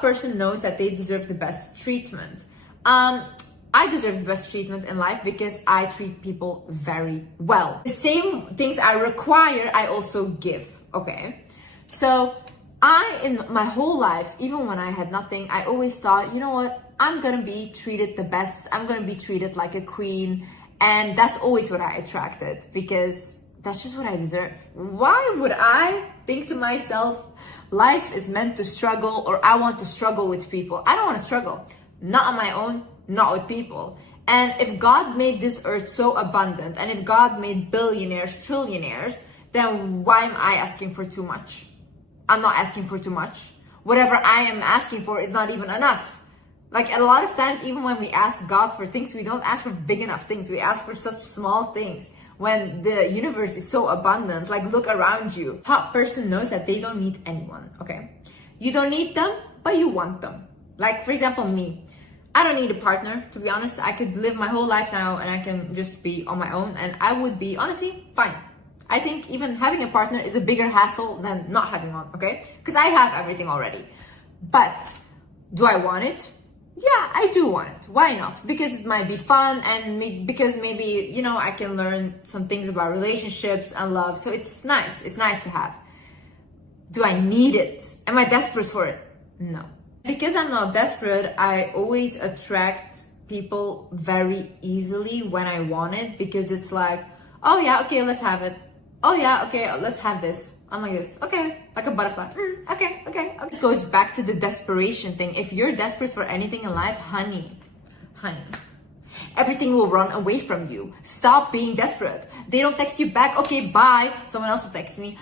Person knows that they deserve the best treatment. I deserve the best treatment in life because I treat people very well. The same things I require, I also give, okay? So in my whole life, even when I had nothing, I always thought, you know what? I'm gonna be treated the best. I'm gonna be treated like a queen. And that's always what I attracted because that's just what I deserve. Why would I think to myself, life is meant to struggle, or I want to struggle with people? I don't want to struggle. Not on my own, not with people. And if God made this earth so abundant, and if God made billionaires, trillionaires, then why am I asking for too much? I'm not asking for too much. Whatever I am asking for is not even enough. Like a lot of times, even when we ask God for things, we don't ask for big enough things. We ask for such small things when the universe is so abundant. Like look around you. Hot person knows that they don't need anyone, okay? You don't need them, but you want them. Like for example, me. I don't need a partner, to be honest. I could live my whole life now and I can just be on my own and I would be, honestly, fine. I think even having a partner is a bigger hassle than not having one, okay? Because I have everything already. But do I want it? Yeah, I do want it. Why not? Because it might be fun and because maybe, you know, I can learn some things about relationships and love. So it's nice. It's nice to have. Do I need it? Am I desperate for it? No. Because I'm not desperate, I always attract people very easily when I want it, because it's like, oh yeah, okay, let's have it. Oh yeah, okay, let's have this. I'm like this, okay, like a butterfly. Okay. This goes back to the desperation thing. If you're desperate for anything in life, honey, everything will run away from you. Stop being desperate. They don't text you back, okay, bye, someone else will text me.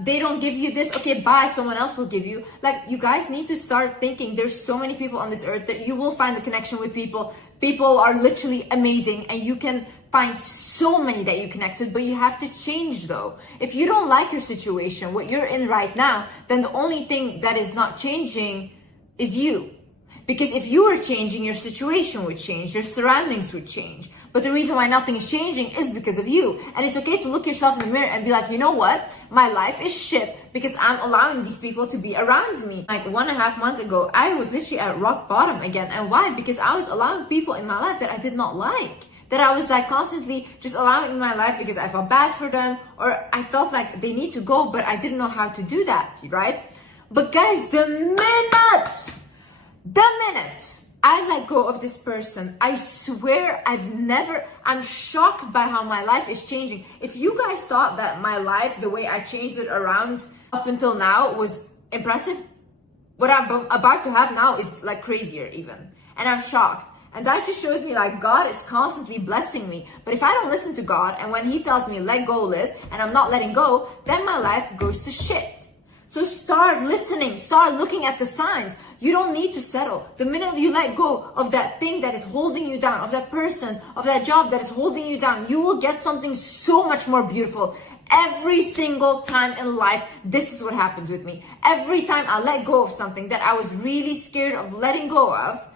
They don't give you this, okay, bye, someone else will give you. Like, you guys need to start thinking there's so many people on this earth that you will find the connection with people. People are literally amazing and you can find so many that you connect with, but you have to change though. If you don't like your situation, what you're in right now, then the only thing that is not changing is you. Because if you were changing, your situation would change, your surroundings would change. But the reason why nothing is changing is because of you. And it's okay to look yourself in the mirror and be like, you know what? My life is shit because I'm allowing these people to be around me. Like 1.5 months ago, I was literally at rock bottom again. And why? Because I was allowing people in my life that I did not like. That I was like constantly just allowing in my life because I felt bad for them, or I felt like they need to go, but I didn't know how to do that, right? But guys, the minute I let go of this person, I swear I'm shocked by how my life is changing. If you guys thought that my life, the way I changed it around up until now was impressive, what I'm about to have now is like crazier even. And I'm shocked. And that just shows me like God is constantly blessing me. But if I don't listen to God, and when he tells me let go, Liz, and I'm not letting go, then my life goes to shit. So start listening, start looking at the signs. You don't need to settle. The minute you let go of that thing that is holding you down, of that person, of that job that is holding you down, you will get something so much more beautiful. Every single time in life, this is what happened with me. Every time I let go of something that I was really scared of letting go of,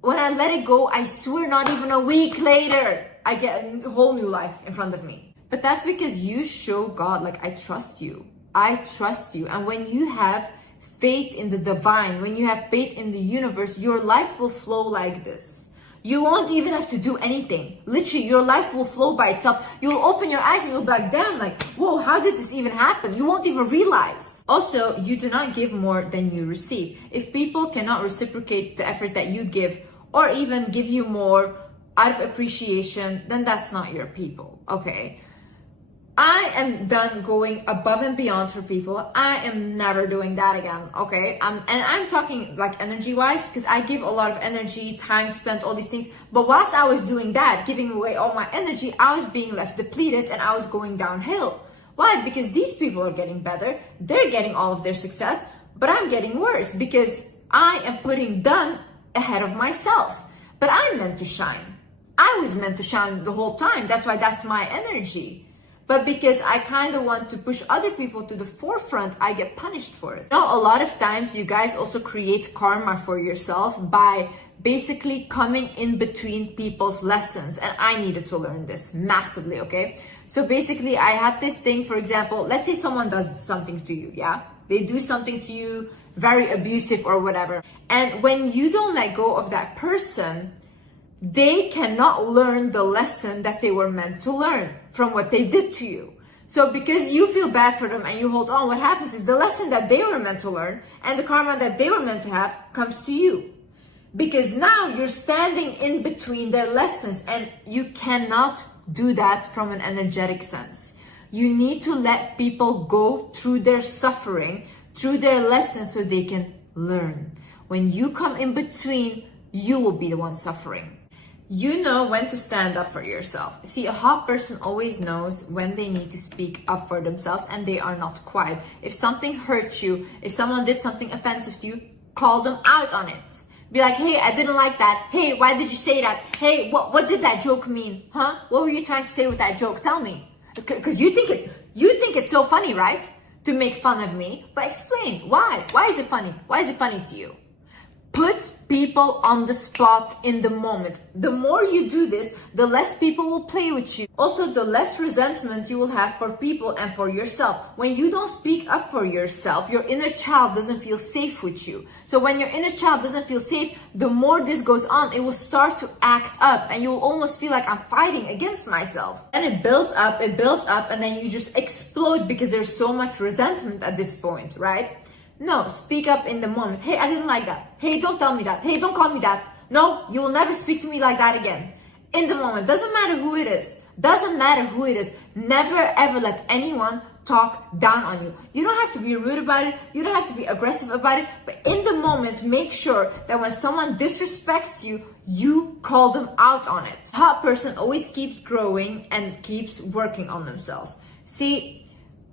when I let it go, I swear not even a week later, I get a whole new life in front of me. But that's because you show God, like, I trust you. I trust you. And when you have faith in the divine, when you have faith in the universe, your life will flow like this. You won't even have to do anything. Literally, your life will flow by itself. You'll open your eyes and you'll be like, damn, like, whoa, how did this even happen? You won't even realize. Also, you do not give more than you receive. If people cannot reciprocate the effort that you give, or even give you more out of appreciation, then that's not your people, okay? I am done going above and beyond for people. I am never doing that again, okay? And I'm talking like energy-wise, because I give a lot of energy, time spent, all these things. But whilst I was doing that, giving away all my energy, I was being left depleted and I was going downhill. Why? Because these people are getting better. They're getting all of their success, but I'm getting worse because I am putting done ahead of myself. But I'm meant to shine. I was meant to shine the whole time. That's why that's my energy. But because I kind of want to push other people to the forefront, I get punished for it. Now, a lot of times you guys also create karma for yourself by basically coming in between people's lessons. And I needed to learn this massively, okay? So basically I had this thing, for example, let's say someone does something to you, yeah? They do something to you very abusive or whatever. And when you don't let go of that person, they cannot learn the lesson that they were meant to learn from what they did to you. So because you feel bad for them and you hold on, what happens is the lesson that they were meant to learn and the karma that they were meant to have comes to you. Because now you're standing in between their lessons, and you cannot do that from an energetic sense. You need to let people go through their suffering, through their lessons, so they can learn. When you come in between, you will be the one suffering. You know when to stand up for yourself. See, a hot person always knows when they need to speak up for themselves, and they are not quiet. If something hurts you, if someone did something offensive to you, call them out on it. Be like, hey, I didn't like that. Hey, why did you say that? Hey, what did that joke mean? Huh? What were you trying to say with that joke? Tell me. Because you think it's so funny, right? To make fun of me. But explain, why? Why is it funny? Why is it funny to you? Put people on the spot in the moment. The more you do this, the less people will play with you. Also, the less resentment you will have for people and for yourself. When you don't speak up for yourself, your inner child doesn't feel safe with you. So when your inner child doesn't feel safe, the more this goes on, it will start to act up, and you will almost feel like I'm fighting against myself. And it builds up, and then you just explode because there's so much resentment at this point, right? No, speak up in the moment. Hey, I didn't like that. Hey, don't tell me that. Hey, don't call me that. No, you will never speak to me like that again. In the moment. Doesn't matter who it is. Doesn't matter who it is. Never ever let anyone talk down on you. You don't have to be rude about it. You don't have to be aggressive about it. But in the moment, make sure that when someone disrespects you, you call them out on it. A hot person always keeps growing and keeps working on themselves. See,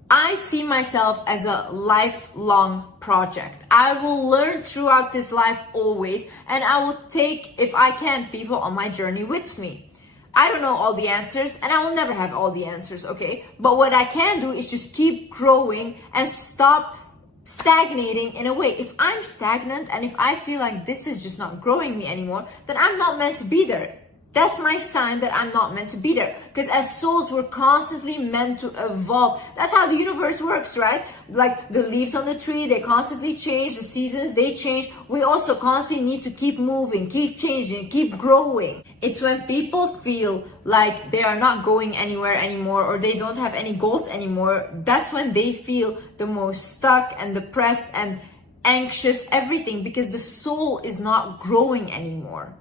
I see myself as a lifelong project. I will learn throughout this life always, and I will take, if I can, people on my journey with me. I don't know all the answers, and I will never have all the answers, okay? But what I can do is just keep growing and stop stagnating in a way. If I'm stagnant and if I feel like this is just not growing me anymore, then I'm not meant to be there. That's my sign that I'm not meant to be there. Because as souls, we're constantly meant to evolve. That's how the universe works, right? Like the leaves on the tree, they constantly change. The seasons, they change. We also constantly need to keep moving, keep changing, keep growing. It's when people feel like they are not going anywhere anymore, or they don't have any goals anymore, that's when they feel the most stuck and depressed and anxious, everything, because the soul is not growing anymore.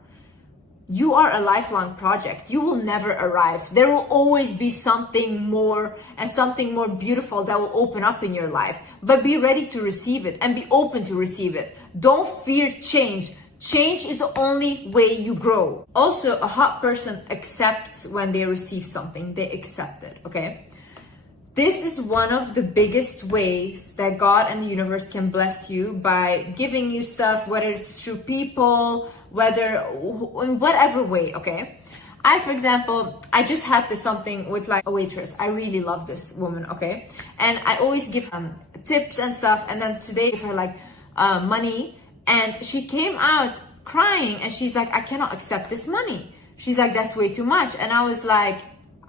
You are a lifelong project. You will never arrive. There will always be something more and something more beautiful that will open up in your life. But be ready to receive it and be open to receive it. Don't fear change. Change is the only way you grow. Also, a hot person accepts when they receive something. They accept it, okay? This is one of the biggest ways that God and the universe can bless you, by giving you stuff, whether it's through people, whether in whatever way, okay? For example, I just had this something with like a waitress. I really love this woman, okay? And I always give tips and stuff. And then today I gave her like money, and she came out crying, and she's like, I cannot accept this money. She's like, that's way too much. And I was like,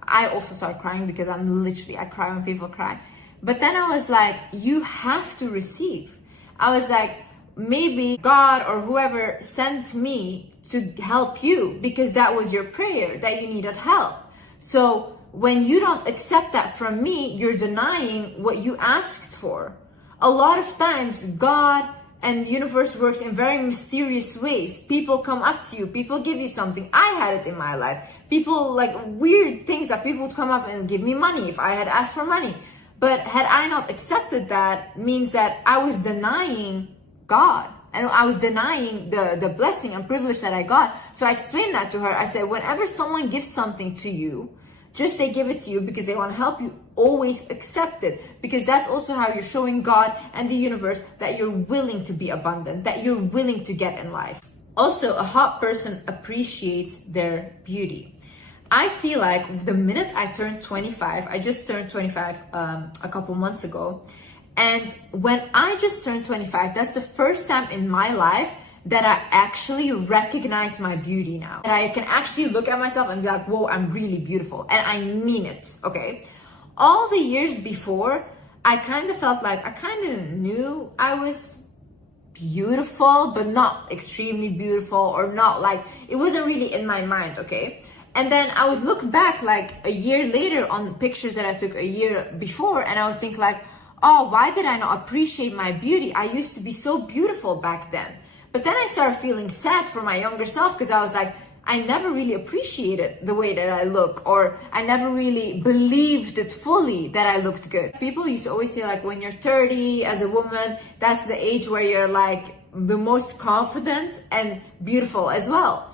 I also started crying because I cry when people cry. But then I was like, you have to receive. I was like, maybe God or whoever sent me to help you because that was your prayer, that you needed help. So when you don't accept that from me, you're denying what you asked for. A lot of times, God and the universe works in very mysterious ways. People come up to you, people give you something. I had it in my life. People, like weird things that people would come up and give me money if I had asked for money. But had I not accepted that, means that I was denying God, and I was denying the blessing and privilege that I got. So I explained that to her. I said, whenever someone gives something to you, just they give it to you because they want to help you, always accept it, because that's also how you're showing God and the universe that you're willing to be abundant, that you're willing to get in life. Also, a hot person appreciates their beauty. I feel like the minute I turned 25, I just turned 25 a couple months ago. And when I just turned 25, that's the first time in my life that I actually recognize my beauty now. And I can actually look at myself and be like, whoa, I'm really beautiful. And I mean it, okay? All the years before, I kind of felt like I kind of knew I was beautiful, but not extremely beautiful, or not like, it wasn't really in my mind, okay? And then I would look back like a year later on pictures that I took a year before, and I would think like, oh, why did I not appreciate my beauty? I used to be so beautiful back then. But then I started feeling sad for my younger self, because I was like, I never really appreciated the way that I look, or I never really believed it fully that I looked good. People used to always say like, when you're 30 as a woman, that's the age where you're like the most confident and beautiful as well.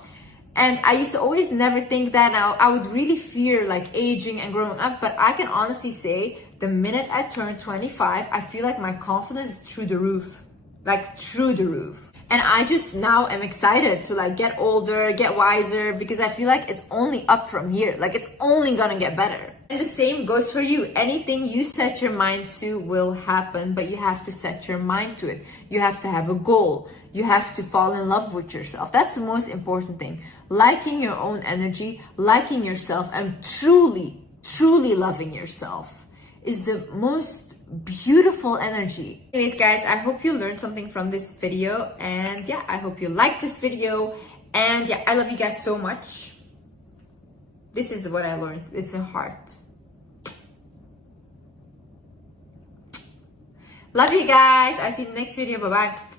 And I used to always never think that. Now I would really fear like aging and growing up, but I can honestly say the minute I turned 25, I feel like my confidence is through the roof, like through the roof. And I just now am excited to like get older, get wiser, because I feel like it's only up from here. Like it's only gonna get better. And the same goes for you. Anything you set your mind to will happen, but you have to set your mind to it. You have to have a goal. You have to fall in love with yourself. That's the most important thing. Liking your own energy, liking yourself, and truly, truly loving yourself is the most beautiful energy. Anyways guys, I hope you learned something from this video, and yeah, I hope you liked this video, and yeah, I love you guys so much. This is what I learned. It's a heart. Love you guys. I'll see you in the next video. Bye bye.